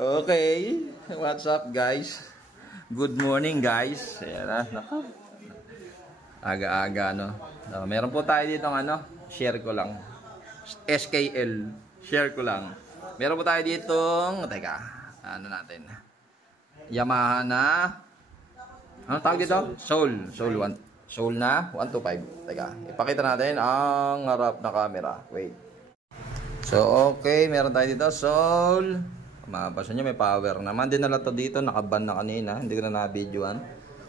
Okay, what's up guys? Good morning guys. Ayan na, nako. Aga-aga no. Meron po tayo dito ng share ko lang. SKL, share ko lang. Meron po tayo ditong, teka, natin. Yamaha na, ano tawag dito? Soul 1. Soul na 125. Teka, ipakita natin ang harap na camera. Wait. So, okay, meron tayo dito, Soul. Mabasa nyo, may power naman. Dinala to dito, nakaban na kanina. Hindi ko na na-videoan.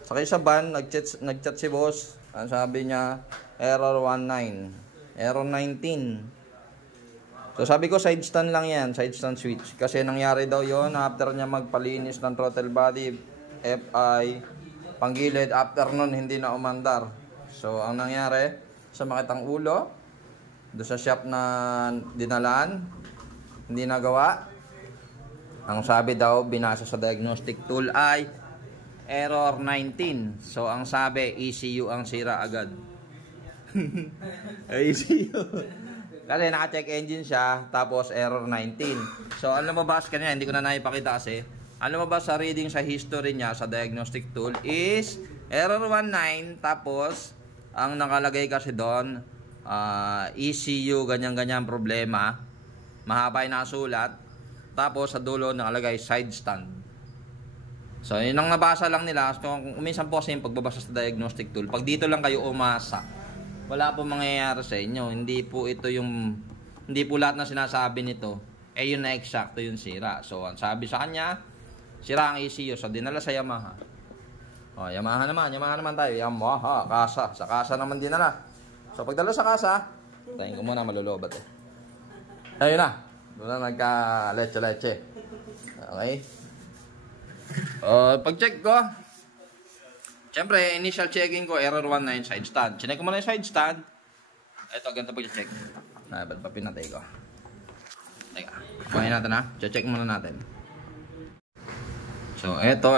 Sakay sa ban, nag-chat si boss. Ang sabi niya, error 19. Error 19. So, sabi ko, side stand lang yan. Side stand switch. Kasi nangyari daw yon after niya magpalinis ng throttle body, FI, panggilid. After nun, hindi na umandar. So, ang nangyari, sa makitang ulo, doon sa shop na dinalaan, hindi nagawa. Ang sabi daw, binasa sa diagnostic tool ay error 19. So, ang sabi, ECU ang sira agad. ECU. Kasi naka-check engine siya, tapos error 19. So, ang lumabas kanina, hindi ko na naipakita kasi, ang lumabas sa reading sa history niya sa diagnostic tool is error 19, tapos, ang nakalagay kasi doon, ECU, ganyan-ganyan problema. Mahaba yung nasulat. Tapos sa dulo nakalagay side stand. So yun ang nabasa lang nila. So minsan po kasi yung pagbabasa sa diagnostic tool, pag dito lang kayo umasa, wala po mangyayari sa inyo. Hindi po lahat ng sinasabi nito yun na eksakto yung sira. So ang sabi sa kanya, sira ang ECU. So dinala sa Yamaha. Yamaha naman tayo. Yamaha, kasa. Sa kasa naman dinala. So pagdala sa kasa, tayo ko muna, malulobat ayun na. Doon na nagka-leche-leche. Okay. Pag-check ko, siyempre, initial checking ko, error 19 side stand. Chinek ko muna yung side stand. Ito, ganito pag-check. Ba't pa pinatay ko? Teka, kumain natin ha. Check muna natin. So, ito.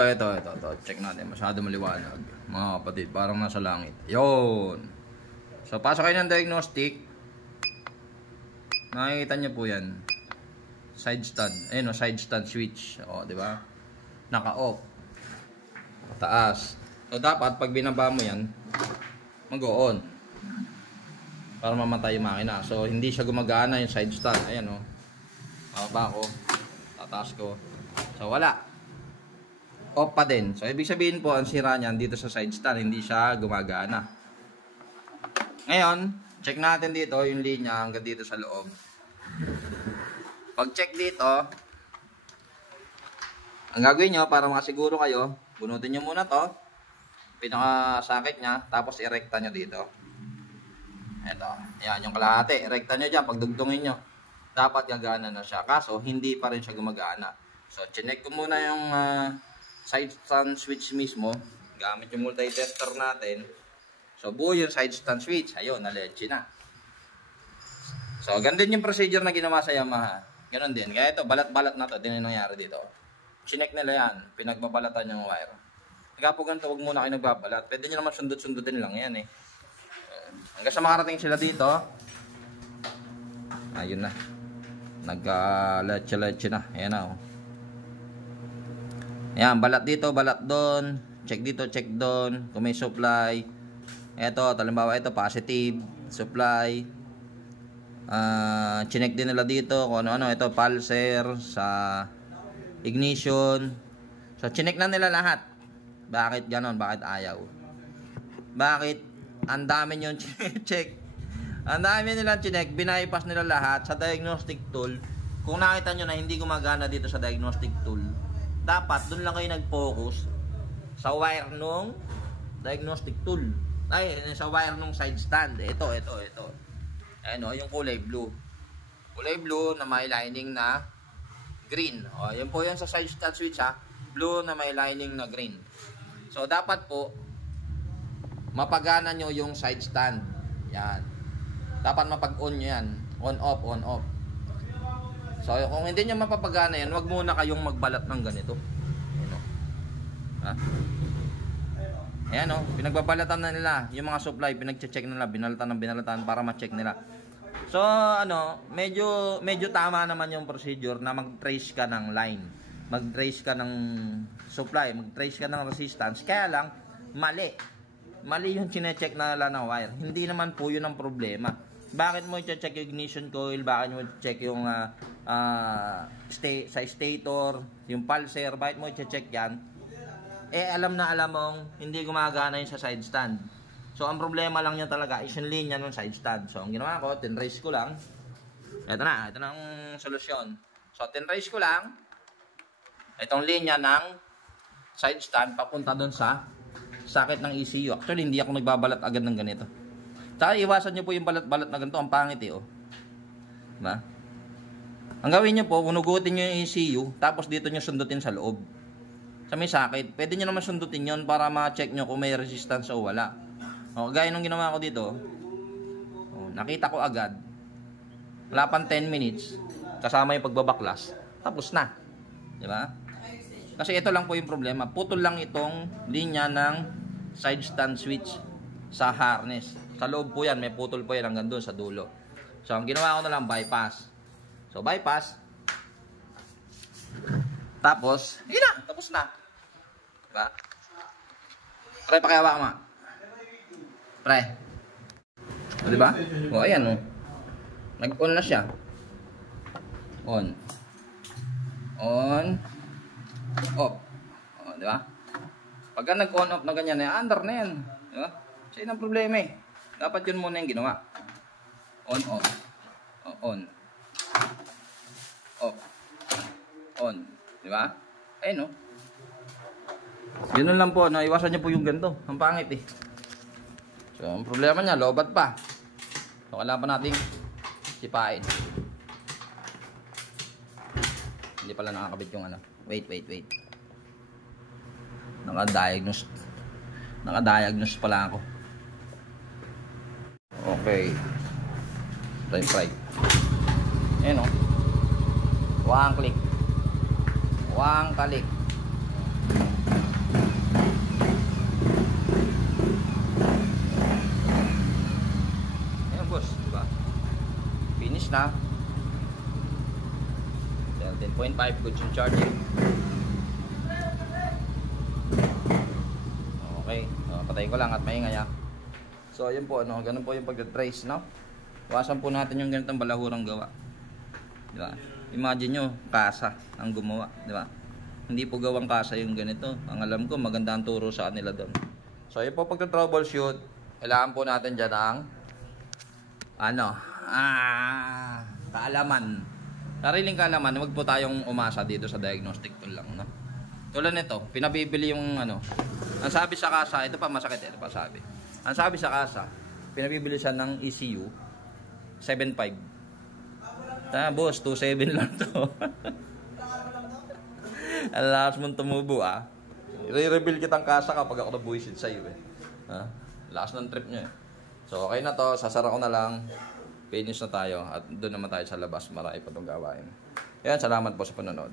Check natin. Masyado maliwanag. Mga kapatid, parang nasa langit. Yun. So, pasok kayo ng diagnostic. Nakikita nyo po yan. Side stand. Ayun, side stand switch. Di ba? Naka-off. Taas. So, dapat, pag binaba mo yan, mag-on. Para mamatay yung makina. So, hindi siya gumagana yung side stand. Ayan, Bababa ko. Tataas ko. So, wala. Off pa din. So, ibig sabihin po, ang sira niyan dito sa side stand, hindi siya gumagana. Ngayon, check natin dito yung linya hanggang dito sa loob. Pag-check dito, ang gagawin nyo para makasiguro kayo, bunutin nyo muna to, pinaka-socket nya, tapos irekta nyo dito. Ito, yan yung kalahati, irekta nyo dyan, pagdugtungin nyo. Dapat gagana na siya, kaso hindi pa rin siya gumagana. So, chinek ko muna yung side stand switch mismo, gamit yung multi-tester natin. So, buo yung side stand switch, ayun, na-leche na. So, ganun din yung procedure na ginawa sa Yamaha. Ganon din. Kaya ito, balat-balat na to. Din yung nangyari dito. Chinek nila yan. Pinagbabalatan yung wire. Kaya po ganito, huwag muna kayo nagbabalat. Pwede nyo naman sundot-sundutin lang yan hanggang sa makarating sila dito. Ayun na. Nagka-leche-leche na. Ayan na Ayan, balat dito, balat doon. Check dito, check doon. Kung may supply. Ito, talimbawa ito, positive. Supply. Chinek din nila dito kung ano-ano. Ito, pulser sa ignition. So, chinek na nila lahat. Bakit ganon? Bakit ayaw? Bakit? Ang dami nyo check. Ang dami nila chinek. Binaypass nila lahat sa diagnostic tool. Kung nakita nyo na hindi gumagana dito sa diagnostic tool, dapat dun lang kayo nag-focus sa wire nung diagnostic tool. Ay, sa wire nung side stand. Ito. Ayan yung kulay blue. Kulay blue na may lining na green. Yan po yan sa side stand switch Blue na may lining na green. So, dapat po mapagana nyo yung side stand. Yan. Dapat mapag-on nyo yan. On-off, on-off. So, kung hindi nyo mapapagana yan, wag muna kayong magbalat ng ganito. Ayan pinagbabalatan na nila yung mga supply, pinag-check nila, binalatan para ma-check nila. So, medyo tama naman yung procedure na mag-trace ka ng line. mag-trace ka ng supply, mag-trace ka ng resistance. Kaya lang, mali yung chinecheck na na wire. Hindi naman po yun ang problema. Bakit mo i-check yung ignition coil, bakit mo i-check yung sa stator, yung pulser, bakit mo i-check yan? Alam mong hindi gumagana yun sa side stand. So ang problema lang niya talaga is yung linya ng side stand. So ang ginawa ko, tinrace ko lang. Ito na ang solusyon. So tinrace ko lang itong linya ng side stand papunta doon sa socket ng ECU. Actually, hindi ako nagbabalat agad ng ganito. Tsaka iwasan nyo po yung balat-balat na ganito. Ang pangit diba? Ang gawin nyo po, unugutin nyo yung ECU, tapos dito nyo sundutin sa loob. Sa may socket. Pwede nyo naman sundutin yon para ma-check nyo kung may resistance o wala. O, gaya nung ginawa ko dito, nakita ko agad, wala pang 10 minutes, kasama yung pagbabaklas, tapos na. Diba? Kasi ito lang po yung problema. Putol lang itong linya ng side stand switch sa harness. Sa loob po yan, may putol po yan hanggang doon sa dulo. So, ang ginawa ko na lang, bypass. So, bypass. Tapos, yun na, tapos na. Diba? Pre, pakihawa ka ma. Pre. O, diba? O, ayan o. Nag-on na siya. On. On. Off. O, diba? Pagka nag-on off na ganyan, under na yan. Diba? So, yun ang problema eh. Dapat yun muna yung ginawa. On, off. O, on. Off. On. Diba? Ayun o. Yun lang po. No? Iwasan niyo po yung ganito. Ang pangit eh. So, ang problema niya, lobat pa. So, kailangan pa natin sipain. Hindi pala nakakabit yung ano. Wait. Naka-diagnose pala ako. Okay. Try. Ayan o. One click. Ayan boss, diba? Finish na. 10.5 good yung charging. Okay, patayin ko lang at maingay ha. So ayun po, ganun po yung pag-trace, no? Iwasan po natin yung ganitong balahurang gawa. Diba? Imagine nyo, kasa ang gumawa, diba? Hindi po gawang kasa yung ganito. Ang alam ko, maganda ang turo sa kanila doon. So ayun po, pag-troubleshoot, kailangan po natin dyan ang kaalaman. Sariling kaalaman, wag po tayong umasa dito sa diagnostic tool lang, no? Tulad nito, pinabibili yung ang sabi sa kasa, ito pa masakit, ito pa sabi. Ang sabi sa kasa, pinabibili siya ng ECU 7.5. Boss, 2.7 lang to. Ang lakas mong tumubo I-reveal kitang kasa kapag ako nabuwisit sa iyo lakas ng trip nyo So okay na to, sasara ko na lang. Finish na tayo at doon naman tayo sa labas. Marami pa itong gawain. Yan, salamat po sa panonood.